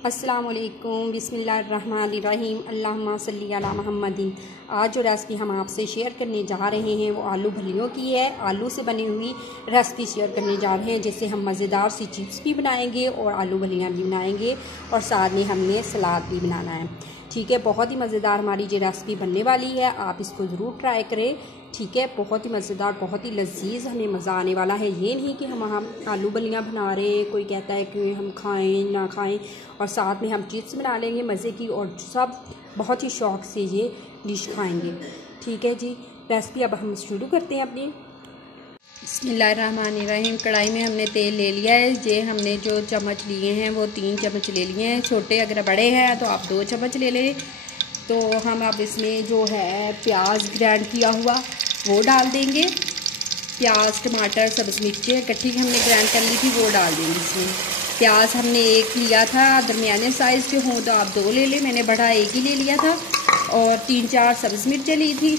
अस्सलामुअलैकुम बिस्मिल्लाहिर्रहमानिर्रहीम अल्लाहुम्मा सल्ली अला मुहम्मदिन। आज जो रेसिपी हम आपसे शेयर करने जा रहे हैं वो आलू भलियों की है। आलू से बनी हुई रेसिपी शेयर करने जा रहे हैं, जिससे हम मज़ेदार सी चिप्स भी बनाएंगे और आलू भलियाँ भी बनाएंगे और साथ में हमने सलाद भी बनाना है। ठीक है, बहुत ही मज़ेदार हमारी ये रेसिपी बनने वाली है, आप इसको ज़रूर ट्राई करें। ठीक है, बहुत ही मज़ेदार, बहुत ही लजीज, हमें मज़ा आने वाला है। ये नहीं कि हम आलू बलियाँ बना रहे हैं, कोई कहता है कि हम खाएं ना खाएं, और साथ में हम चिप्स बना लेंगे मज़े की, और सब बहुत ही शौक़ से ये डिश खाएंगे। ठीक है जी, रेसिपी अब हम शुरू करते हैं अपनी। बिस्मिल्लाहिर्रहमानिर्रहीम। कढ़ाई में हमने तेल ले लिया है। ये हमने जो चम्मच लिए हैं वो 3 चम्मच ले लिए हैं। छोटे अगर बड़े हैं तो आप 2 चम्मच ले लें। तो हम अब इसमें जो है प्याज ग्राइंड किया हुआ वो डाल देंगे। प्याज, टमाटर, सब्ज़ मिर्चें इकट्ठी हमने ग्राइंड कर ली थी, वो डाल देंगे इसमें। प्याज हमने एक लिया था, दरमियाने साइज़ के हों तो आप 2 ले लें, मैंने बड़ा एक ही ले लिया था। और 3-4 सब्ज़ मिर्चें ली थी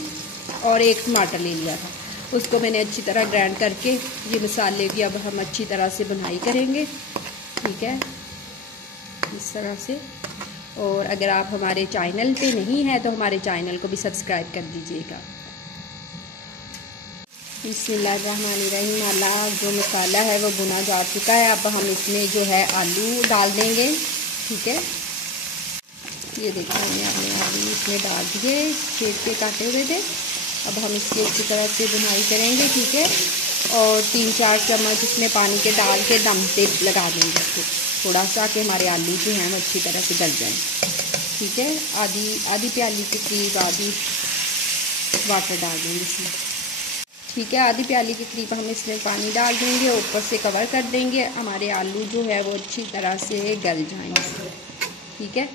और 1 टमाटर ले लिया था। उसको मैंने अच्छी तरह ग्राइंड करके ये मसाले की अब हम अच्छी तरह से बुनाई करेंगे। ठीक है, इस तरह से। और अगर आप हमारे चैनल पे नहीं हैं तो हमारे चैनल को भी सब्सक्राइब कर दीजिएगा। बिस्मिल्लाहिर्रहमानिर्रहीम। आला जो मसाला है वो भुना जा चुका है। अब हम इसमें जो है आलू डाल देंगे। ठीक है, ये देखिए हमने अपने आलू इसमें डाल दिए, छेद के काटे हुए थे। अब हम इसकी अच्छी तरह से बुनाई करेंगे। ठीक है, और 3-4 चम्मच इसमें पानी के डाल के दम पे लगा देंगे इसको थोड़ा सा, कि हमारे आलू जो हैं वो अच्छी तरह से गल जाएं। ठीक है, आधी प्याली के करीब आधी वाटर डाल देंगे इसमें। ठीक है, आधी प्याली के करीब हम इसमें पानी डाल देंगे, ऊपर से कवर कर देंगे, हमारे आलू जो है वो अच्छी तरह से गल जाएंगे। ठीक है,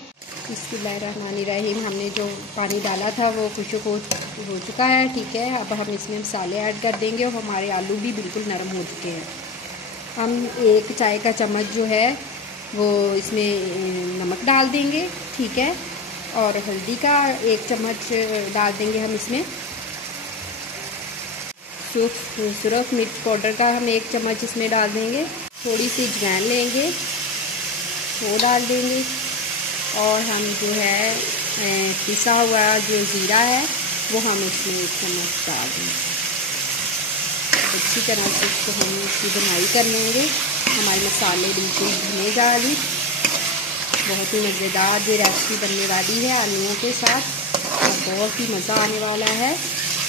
बिस्मिल्लाहिर्रहमानिर्रहीम। हमने जो पानी डाला था वो खुश्क हो चुका है। ठीक है, अब हम इसमें मसाले ऐड कर देंगे और हमारे आलू भी बिल्कुल नरम हो चुके हैं। हम 1 चाय का चम्मच जो है वो इसमें नमक डाल देंगे। ठीक है, और हल्दी का 1 चम्मच डाल देंगे हम इसमें। सुरख मिर्च पाउडर का हम 1 चम्मच इसमें डाल देंगे। थोड़ी सी अजवाइन लेंगे, वो डाल देंगे। और हम जो है पिसा हुआ जो ज़ीरा है वो हम इसमें 1 चम्मच डाल देंगे। अच्छी तरह से इसको हम इसकी बुनाई कर लेंगे। हमारे मसाले बिल्कुल भुने जा रही, बहुत ही मज़ेदार ये रेसिपी बनने वाली है आलूओं के साथ, और बहुत ही मज़ा आने वाला है।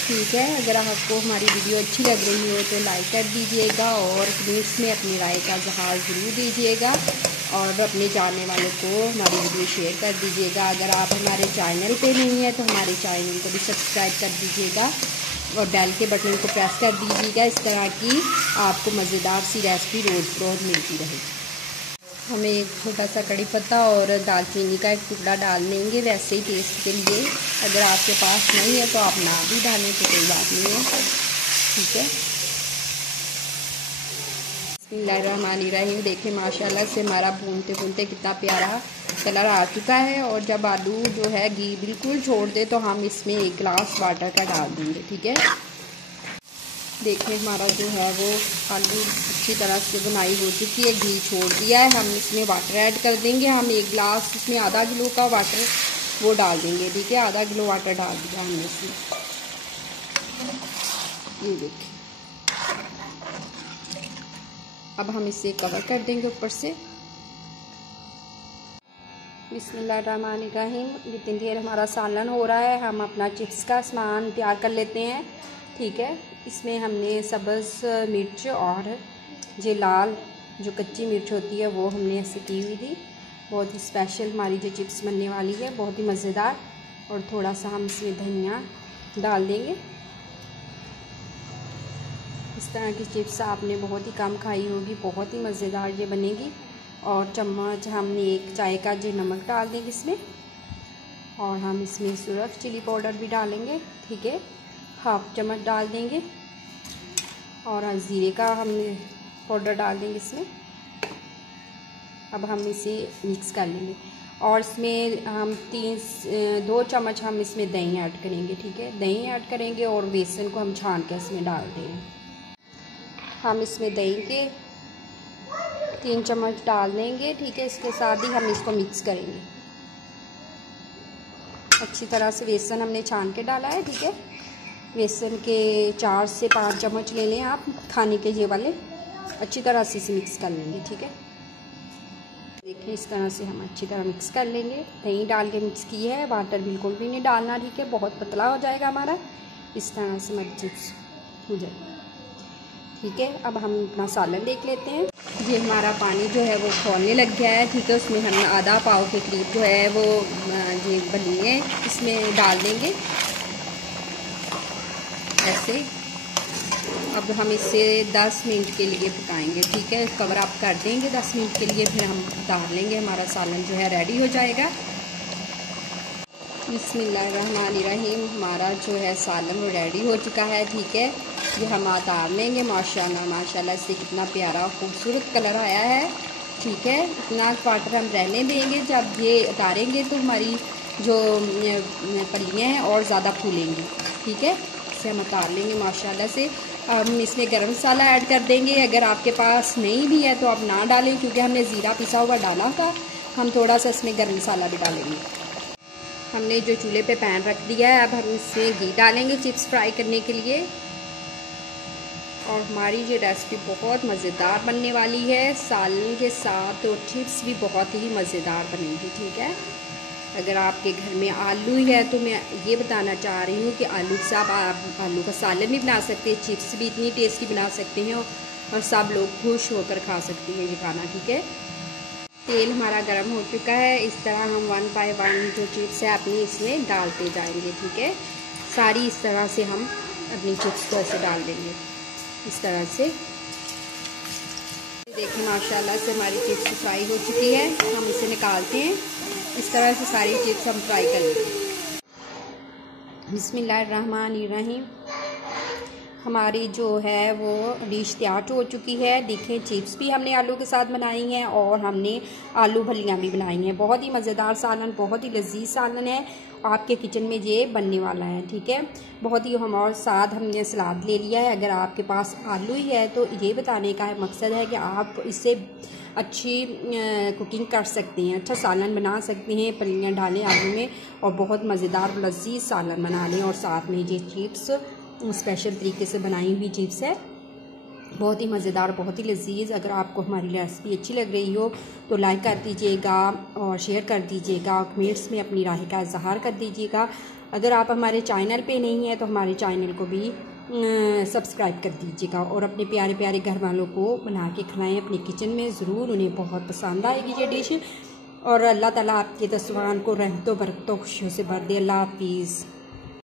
ठीक है, अगर आपको हमारी वीडियो अच्छी लग रही हो तो लाइक कर दीजिएगा और कमेंट्स में अपनी राय का इज़हार ज़रूर दीजिएगा, और अपने जानने वालों को हमारी वीडियो शेयर कर दीजिएगा। अगर आप हमारे चैनल पे नहीं है तो हमारे चैनल को भी सब्सक्राइब कर दीजिएगा और बेल के बटन को प्रेस कर दीजिएगा, इस तरह की आपको मज़ेदार सी रेसिपी रोज़ मिलती रहे। हमें एक छोटा सा कड़ी पत्ता और दालचीनी का 1 टुकड़ा डाल देंगे, वैसे ही टेस्ट के लिए। अगर आपके पास नहीं है तो आप ना भी डालें तो कोई बात नहीं है। ठीक है, बिस्मिल्लाहिर्रहमानिर्रहीम। देखिए माशाल्लाह से हमारा भूनते भूनते कितना प्यारा कलर आ चुका है। और जब आलू जो है घी बिल्कुल छोड़ दे तो हम इसमें 1 गिलास वाटर का डाल देंगे। ठीक है, देखिए हमारा जो है वो आलू अच्छी तरह से बुनाई हो चुकी है, घी छोड़ दिया है। हम इसमें वाटर ऐड कर देंगे। हम 1 गिलास इसमें आधा किलो का वाटर वो डाल देंगे। ठीक है, आधा किलो वाटर डाल दिया हमने इसमें। ये देखिए, अब हम इसे कवर कर देंगे ऊपर से। बिस्मिल्लाहिर्रहमानिर्रहीम। जितनी देर हमारा सालन हो रहा है हम अपना चिप्स का सामान तैयार कर लेते हैं। ठीक है, इसमें हमने सब्ज़ मिर्च और ये लाल जो कच्ची मिर्च होती है वो हमने ऐसे की हुई थी। बहुत ही स्पेशल हमारी जो चिप्स बनने वाली है, बहुत ही मज़ेदार। और थोड़ा सा हम इसमें धनिया डाल देंगे। इस तरह की चिप्स आपने बहुत ही कम खाई होगी, बहुत ही मज़ेदार ये बनेगी। और चम्मच हमने 1 चाय का जो नमक डाल देंगे इसमें, और हम इसमें सुरख चिली पाउडर भी डालेंगे। ठीक है, 1/2 चम्मच डाल देंगे। और ज़ीरे का हमने पाउडर डाल देंगे इसमें। अब हम इसे मिक्स कर लेंगे, और इसमें हम 2 चम्मच हम इसमें दही ऐड करेंगे। ठीक है, दही ऐड करेंगे और बेसन को हम छान के इसमें डाल देंगे। हम इसमें दही के 3 चम्मच डाल देंगे, ठीक है। इसके साथ ही हम इसको मिक्स करेंगे अच्छी तरह से। बेसन हमने छान के डाला है, ठीक है। बेसन के 4 से 5 चम्मच ले लें आप, खाने के ये वाले। अच्छी तरह से इसे मिक्स कर लेंगे, ठीक है। देखिए इस तरह से हम अच्छी तरह मिक्स कर लेंगे। दही डाल के मिक्स की है, वाटर बिल्कुल भी नहीं डालना, ठीक है। बहुत पतला हो जाएगा हमारा, इस तरह से मत चिप्स हो जाए, ठीक है। अब हम अपना सालन देख लेते हैं। ये हमारा पानी जो है वो खौलने लग गया है, ठीक है। उसमें हम आधा पाव के करीब जो है वो ये बनिए इसमें डाल देंगे ऐसे। अब हम इसे 10 मिनट के लिए पकाएंगे, ठीक है। कवर अप कर देंगे 10 मिनट के लिए, फिर हम उतार लेंगे। हमारा सालन जो है रेडी हो जाएगा। बिस्मिल्लाहिर्रहमानिर्रहीम। हमारा जो है सालन वो रेडी हो चुका है, ठीक है। ये हम उतार लेंगे। माशाल्लाह माशाल्लाह से कितना प्यारा खूबसूरत कलर आया है, ठीक है। इतना क्वार्टर हम रहने देंगे। जब ये उतारेंगे तो हमारी जो पलियाँ हैं और ज़्यादा फूलेंगी, ठीक है। इसे हम उतार लेंगे माशाल्लाह से। हम इसमें गरम मसाला ऐड कर देंगे। अगर आपके पास नहीं भी है तो आप ना डालें, क्योंकि हमने ज़ीरा पिसा हुआ डाला था। हम थोड़ा सा इसमें गरम मसाला भी डालेंगे। हमने जो चूल्हे पे पैन रख दिया है, अब हम इसमें घी डालेंगे चिप्स फ्राई करने के लिए। और हमारी ये रेसिपी बहुत मज़ेदार बनने वाली है। सालन के साथ और चिप्स भी बहुत ही मज़ेदार बनेंगी, ठीक है। अगर आपके घर में आलू है तो मैं ये बताना चाह रही हूँ कि आलू के साथ आप आलू का सालन भी बना सकते हैं, चिप्स भी इतनी टेस्टी बना सकते हैं और सब लोग खुश होकर खा सकते हैं ये खाना, ठीक है। तेल हमारा गर्म हो चुका है। इस तरह हम 1 बाय 1 जो चिप्स है अपनी इसमें डालते जाएंगे, ठीक है। सारी इस तरह से हम अपनी चिप्स को ऐसे डाल देंगे इस तरह से। देखिए माशाल्लाह से हमारी चिप्स फ्राई हो चुकी है। हम इसे निकालते हैं। इस तरह से सारी चिप्स हम फ्राई कर लेंगे। बिस्मिल्लाहिर्रहमानिर्रहीम। हमारी जो है वो डिश तैयार हो चुकी है। देखिए चिप्स भी हमने आलू के साथ बनाई हैं और हमने आलू फलियाँ भी बनाई हैं। बहुत ही मज़ेदार सालन, बहुत ही लजीज सालन है। आपके किचन में ये बनने वाला है, ठीक है। बहुत ही हम और साथ हमने सलाद ले लिया है। अगर आपके पास आलू ही है तो ये बताने का मकसद है कि आप इससे अच्छी कुकिंग कर सकते हैं, अच्छा सालन बना सकते हैं। फलियाँ डालें आलू में और बहुत मज़ेदार लजीज सालन बना लें। और साथ में ये चिप्स स्पेशल तरीके से बनाई हुई चिप्स है, बहुत ही मज़ेदार, बहुत ही लजीज। अगर आपको हमारी रेसिपी अच्छी लग रही हो तो लाइक कर दीजिएगा और शेयर कर दीजिएगा। कमेंट्स में अपनी राय का इजहार कर दीजिएगा। अगर आप हमारे चैनल पे नहीं हैं तो हमारे चैनल को भी सब्सक्राइब कर दीजिएगा और अपने प्यारे प्यारे घर वालों को बना के खिलाएं अपने किचन में। ज़रूर उन्हें बहुत पसंद आएगी ये डिश। और अल्लाह ताला आपके दस्तरखान को रहमतों बरकतों खुशियों से भर दे। अल्लाह हाफिज़।